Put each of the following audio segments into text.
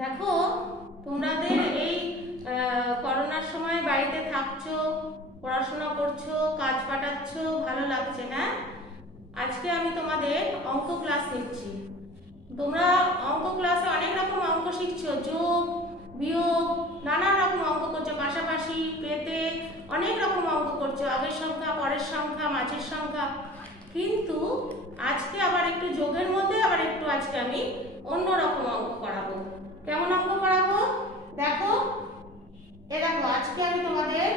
দেখো তোমাদের এই করোনার সময় বাড়িতে থাকছো, পড়াশোনা করছো, কাজ পাঠাচ্ছো, ভালো লাগছে না? আজকে আমি তোমাদের অঙ্ক ক্লাস নিচ্ছি। তোমরা অঙ্ক ক্লাসে অনেক রকম অঙ্ক শিখছো, যোগ বিয়োগ নানা রকম অঙ্ক করছো, পাশাপাশি পেতে অনেক রকম অঙ্ক করছো, আগের সংখ্যা পরের সংখ্যা মাঝের সংখ্যা। কিন্তু আজকে আবার একটু যোগের মধ্যে আবার একটু আজকে আমি অন্য রকম অঙ্ক করাবো। কেমন অঙ্ক করাবো দেখো। দেখো আজকে আমি তোমাদের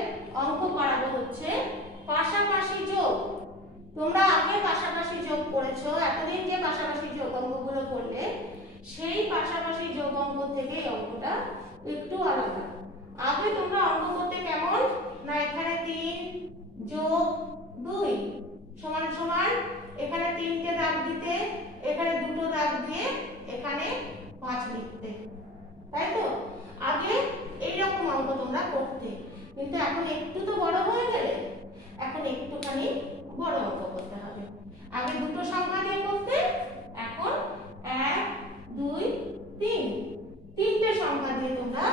অঙ্ক করাবো হচ্ছে পাশাপাশি যোগ। তোমরা আগে পাশাপাশি যোগ করেছো, এতদিন যে পাশাপাশি যোগ অঙ্কগুলো করলে সেই পাশাপাশি যোগ অঙ্ক থেকে এই অঙ্কটা একটু আলাদা। আগে তোমরা অঙ্ক করতে কেমন না, এখানে 3 যোগ 2 সমান সমান, এখানে 3টে দাগ দিতে, এখানে 2টো দাগ দিয়ে এখানে 5 লিখতে, তাই তো? আগে এইরকম অঙ্ক তোমরা করতে, কিন্তু এখন একটু তো বড় হয়ে গেলে, এখন একটুখানি বড় অঙ্ক করতে হবে। আগে দুটো সংখ্যা দিয়ে করতে, এখন 1 2 3 তিনটে সংখ্যা দিয়ে তোমরা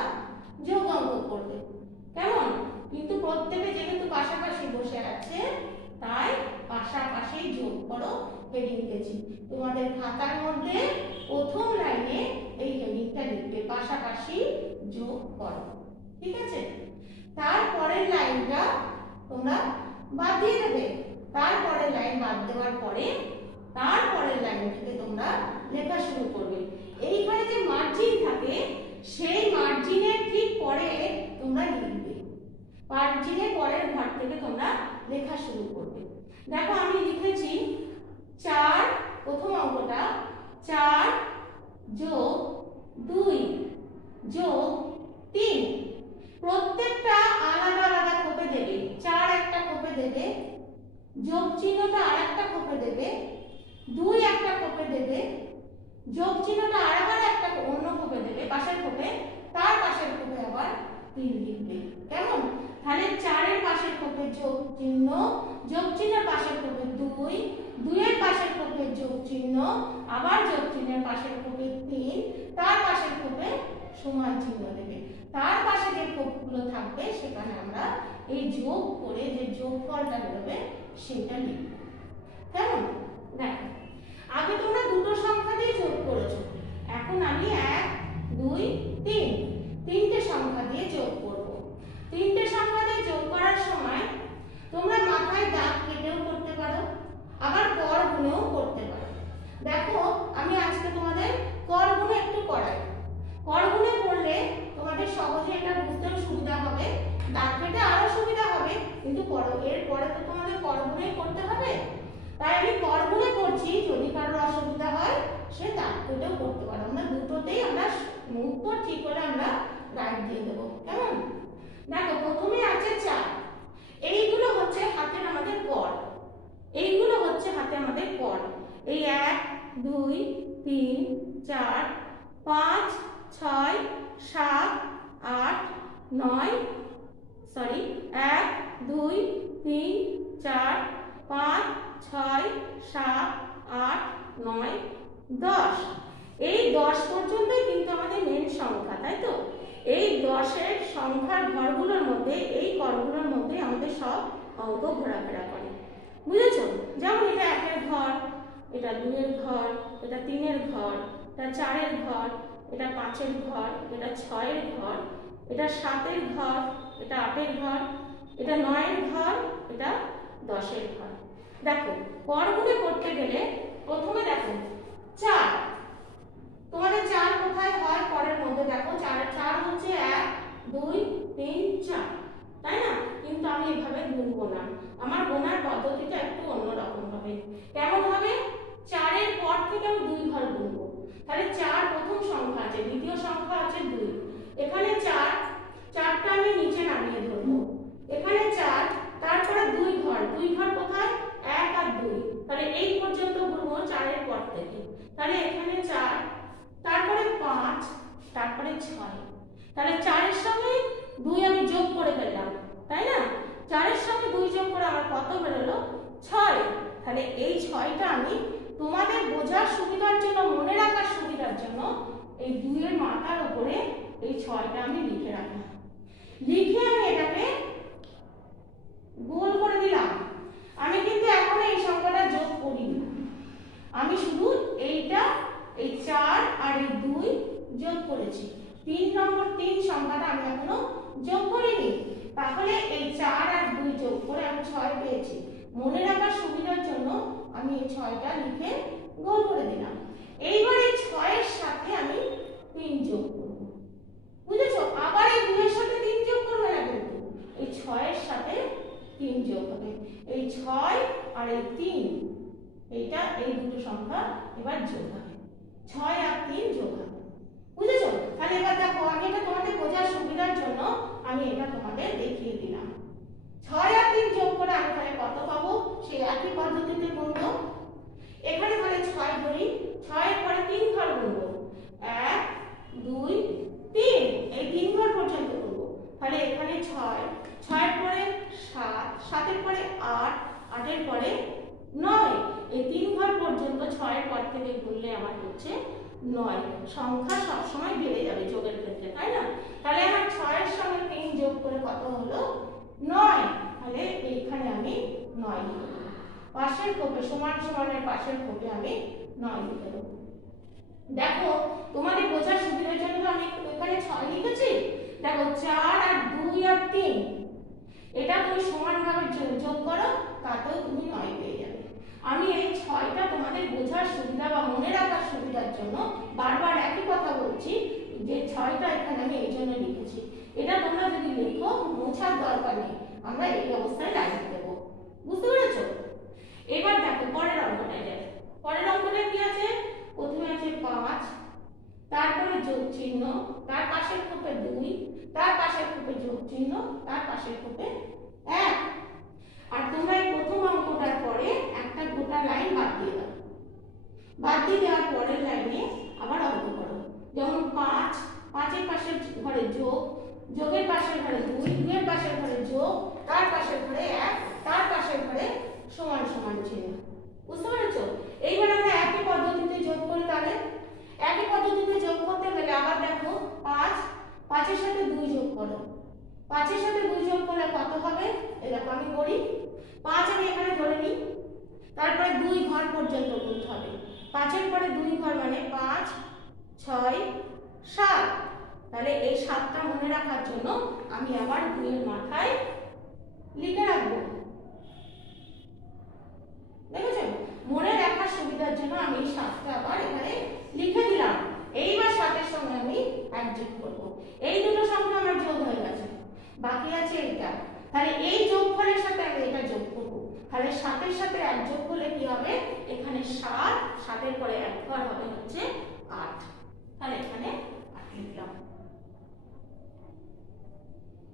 যোগ অঙ্ক করবে। কেমন? কিন্তু প্রত্যেকে যেহেতু পাশাপাশি বসে আছে, তাই পাশাপাশি যোগ করো হেডিং দিয়েছি। তোমাদের খাতার মধ্যে প্রথম লাইনে এই হেডিংটা লিখবে, পাশাপাশি যোগ করো, ঠিক আছে? তারপরের লাইনটা তোমরা বাদ দিয়ে দেবে। তারপরের লাইন বাদ দেওয়ার পরে তারপরের লাইন থেকে তোমরা লেখা শুরু করবে। এইখানে যে মার্জিন থাকে, সেই মার্জিনের ঠিক পরে তোমরা লিখবে, মার্জিনের পরের ঘর থেকে তোমরা লেখা শুরু করবে। দেখো আমি লিখেছি 4, প্রথম অঙ্কটা 4 যোগ 2 যোগ 3। প্রত্যেকটা আলাদা আলাদা খোপে দেবে। 4 একটা খোপে দেবে, যোগ চিহ্নটা আরেকটা খোপে দেবে, 2 একটা খোপে দেবে, যোগ চিহ্নটা আরেকবার একটা অন্য খোপে দেবে, পাশের খোপে, তার পাশের খোপে আবার 3 লিখবে। কেমন? তাহলে 4 এর পাশের খোপে যোগ চিহ্ন, যোগ চিহ্নের পাশের খোপে 2, 2 এর পাশের খোপে যোগ চিহ্ন, আবার যোগ চিহ্নের পাশের খোপে 3, তার পাশের খোপে সমান চিহ্ন দেবে। তার পাশে যে খোপগুলো থাকবে সেখানে আমরা এই যোগ করে যে যোগফলটা বেরোবে সেটা লিখব। কেমন? দেখো আগে তোমরা দুটো সংখ্যা দিয়ে যোগ করেছো, এখন আমি 1 2 3 তিনটে সংখ্যা দিয়ে যোগ করব। তিনটে সংখ্যা দিয়ে যোগ করার সময় তোমরা মাথায় দাগ কেটেও করতে পারো, আবার কর গুণেও করতে পারো। দেখো আমি আজকে তোমাদের কর গুণে একটু করাই। কর গুণে করলে তোমাদের সহজে এটা বুঝতেও সুবিধা হবে, দাগ কেটে আরো সুবিধা হবে, কিন্তু এর পরে তো তোমাদের কর গুণে করতে হবে। তাই আমি কর গুণে করছি, যদি কারোর অসুবিধা হয় সে দাগ কেটেও করতে পারো। আমরা দুটোতেই আমরা উত্তর ঠিক করে আমরা রাইট দিয়ে দেবো। কেমন? দেখো প্রথমে আছে 4, এইগুলো হচ্ছে হাতের আমাদের কর, এইগুলো হচ্ছে হাতে আমাদের কর। এই 1 2 3 4 5 6 7 8 9 1 2 3 4 5 6 7 8 9 10। এই 10 পর্যন্তই কিন্তু আমাদের মেন সংখ্যা, তাই তো? এই 10-এর সংখ্যার ঘরগুলোর মধ্যে, এই ঘরগুলোর মধ্যে আমাদের সব অঙ্ক ঘোরাফেরা করে, বুঝেছো? যেমন এটা 1-এর ঘর, এটা 2-এর ঘর, এটা 3-এর ঘর, এটা 4-এর ঘর, এটা 5-এর ঘর, এটা 6-এর ঘর, এটা 7-এর ঘর, এটা 8-এর ঘর, এটা 9-এর ঘর, এটা 10-এর ঘর। দেখো কর গুণে করতে গেলে প্রথমে দেখো 4, তোমাদের 4 কোথায় হয় করের মধ্যে? দেখো 4 হচ্ছে 1 2 3 4, তাই না? কিন্তু আমি এভাবে গুনবো না, আমার গোনার পদ্ধতিটা একটু অন্যরকম হবে। কেমন হবে? 4 এর পর থেকে আমি 2 ঘর গুনবো। তাহলে 4 প্রথম সংখ্যা আছে, দ্বিতীয় সংখ্যা আছে 2, এখানে 4টা আমি নিচে নামিয়ে ধরবো, এখানে 4, তারপরে 2 ঘর কোথায়? 1 আর 2, তাহলে এই পর্যন্ত গুনবো 4 এর পর থেকে। তাহলে এখানে 4, তারপরে 5, তারপরে 6। তাহলে 4 এর সঙ্গে 2 আমি যোগ করে ফেললাম, তাই না? 4 এর সঙ্গে 2 যোগ করে আমার কত বেরোলো? 6। তাহলে এই 6টা আমি তোমাদের বোঝার সুবিধার জন্য, মনে রাখার সুবিধার জন্য এই 2 এর মাথার উপরে এই 6টা আমি লিখে রাখলাম। লিখে আমি এটাকে গোল করে দিলাম। আমি কিন্তু এখন এই সংখ্যাটা যোগ করিনি, আমি শুধু এইটা এই 4 আর এই 2 যোগ করেছি। 3 নম্বর 3 সংখ্যাটা আমি এখনো যোগ করিনি। তাহলে এই 4 আর 2 যোগ করে আমি 6 পেয়েছি। মনে রাখার সুবিধার জন্য আমি এই 6টা লিখে গোল করে দিলাম। এইবার এই 6 এর সাথে আমি 3 যোগ করব। বুঝেছো? আবার এই 2 এর সাথে 3 যোগ করবে না, কিন্তু এই 6 এর সাথে 3 যোগ হবে। এই 6 আর এই 3, এইটা এই দুটো সংখ্যা এবার যোগ হবে। 6 আর 3 যোগ হবে। বুঝেছো? তাহলে এবার দেখো, আমি এটা তোমাদের বোঝার সুবিধার জন্য আমি এটা তোমাদের দেখিয়ে দিলাম। 6 আর 3 যোগ করে আমি তাহলে কত পাবো, সেই একই পদ্ধতিতে গুনব। এখানে তাহলে 6 ধরি, 6 এর পরে 3 ঘর গুনব। 1 2 3, এই 3 ঘর পর্যন্ত গুনব। তাহলে এখানে 6, 6 এর পরে 7, 7 এর পরে 8, 8 এর পরে 9, এই 3 ঘর পর্যন্ত 6 এর পর থেকে গুনলে আমার হচ্ছে 9। সংখ্যা সব সময় বেড়ে যাবে যোগের ক্ষেত্রে, তাই না? তাহলে আমার 6 এর সঙ্গে 3 যোগ করে কত হলো, 9। তাহলে এইখানে আমি 9 লিখে দেব। পাশের কোপে সমান সমানের পাশের কোপে আমি 9 লিখে দেব। দেখো, তোমাদের বোঝার সুবিধার জন্য আমি এখানে 6 লিখেছি। দেখো 4 আর 2 আর 3, এটা তুমি সমানভাবে যোগ করো, তাতেও তুমি 9 পেয়ে যাবে। আমি এই 6টা তোমাদের বোঝার সুবিধা বা মনে রাখার সুবিধার জন্য বারবার একই কথা বলছি, যে 6টা এখানে আমি এই জন্য লিখেছি। এটা তোমরা যদি লেখো, মোছার দরকার নেই, আমরা এই অবস্থায় লাগিয়ে দেবো। বুঝতে পেরেছো? এবার দেখো পরের অঙ্কটা। পরের অঙ্কটা কি আছে? প্রথমে আছে 5, তারপরে যোগ চিহ্ন, তার পাশের কোপে 2, তার পাশের কোপে যোগ চিহ্ন, তার পাশের কোপে 1। আর তোমরা এই প্রথম অঙ্কটার পরে একটা গোটা লাইন বাদ দিয়ে দাও। বাদ দিয়ে দেওয়ার পরের লাইনে আবার অঙ্ক করো। যেমন 5, 5 এর পাশের ঘরে যোগ, যোগের পাশের ঘরে 2, 2 এর পাশের ঘরে যোগ, তার পাশের ঘরে 1, তার পাশের ঘরে সমান সমান চিহ্ন। বুঝতে পেরেছো? এইবার আমরা একই পদ্ধতিতে যোগ করি। তাহলে একই পদ্ধতিতে যোগ করতে গেলে আবার দেখো, 5, 5 এর সাথে 2 যোগ করো। 5 এর সাথে 2 যোগ করলে কত হবে, এই দেখো আমি করি। 5 আমি এখানে ধরে নিই, তারপরে 2 ঘর পর্যন্ত গুনতে হবে। 5 এর পরে 2 ঘর মানে 5, 6, 7। তাহলে এই 7টা মনে রাখার জন্য আমি আবার 2 এর মাথায় লিখে রাখবো। দেখেছো? মনে রাখার সুবিধার জন্য আমি 7টা আবার এখানে লিখে দিলাম। এইবার 7 এর সঙ্গে আমি 1 যোগ করব। এই দুটো সংখ্যা আমার যোগ হয়ে গেছে, বাকি আছে এটা। তাহলে এই যোগফলের সাথে আমি এটা যোগ করব। তাহলে 7 এর সাথে 1 যোগ করলে কি হবে, এখানে 7, 7 এর পরে 1 ঘর হবে হচ্ছে 8। তাহলে এখানে 8 লিখলাম।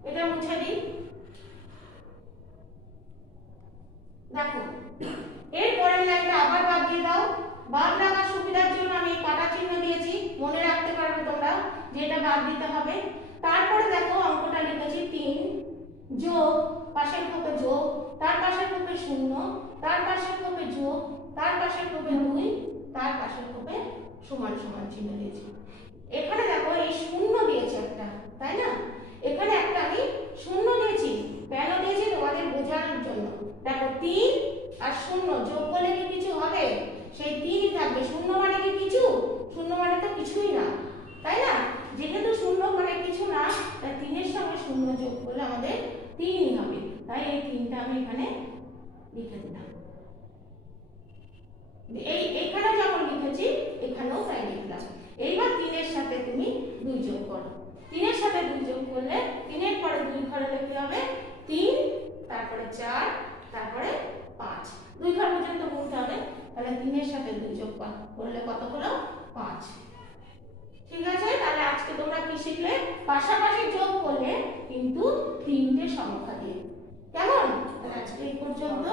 এটা মুছে দিই। দেখো, এর পরের লাইনটা আবার বাদ দিয়ে দাও। বাদ রাখার সুবিধার জন্য আমি কাটা চিহ্ন দিয়েছি, মনে রাখতে পারবে তোমরা যে এটা বাদ দিতে হবে। তারপরে দেখো অঙ্কটা লিখেছি 3 যোগ, পাশের কোপে যোগ, তার পাশের কোপে 0, তার পাশের কোপে যোগ, তার পাশের কোপে 2, তার পাশের কোপে সমান সমান চিহ্ন দিয়েছি। এখানে দেখো এই 0 দিয়েছে একটা, তাই না? এখানে একটা আমি 0 দিয়েছি। কেন দিয়েছি? তোমাদের বোঝার জন্য। দেখো 3 আর 0 যোগ করলে কি কিছু হবে? সেই 3ই থাকবে। 0 মানে কি কিছু? 0 মানে তো কিছুই না, তাই না? যেহেতু 0 মানে কিছু না, তাই 3 এর সঙ্গে 0 যোগ করলে আমাদের 3ই হবে। তাই এই 3টা আমি এখানে লিখে দিলাম। এইখানে যেমন লিখেছি এখানেও তাই লিখলাম। এইবার 3 এর সাথে তুমি 2 যোগ করো। 3 এর সাথে 2 যোগ করলে 3 এর পরে 2 ঘরে লিখতে হবে 3, তারপরে 4, তারপরে 5। 2 ঘর পর্যন্ত গুনতে হবে। তাহলে 3 এর সাথে 2 যোগ করলে কত হলো? 5। ঠিক আছে? তাহলে আজকে তোমরা কি শিখলে? পাশাপাশি যোগ করলে কিন্তু 3টে সংখ্যা দিয়ে। কেমন? তাহলে আজকে এই পর্যন্ত।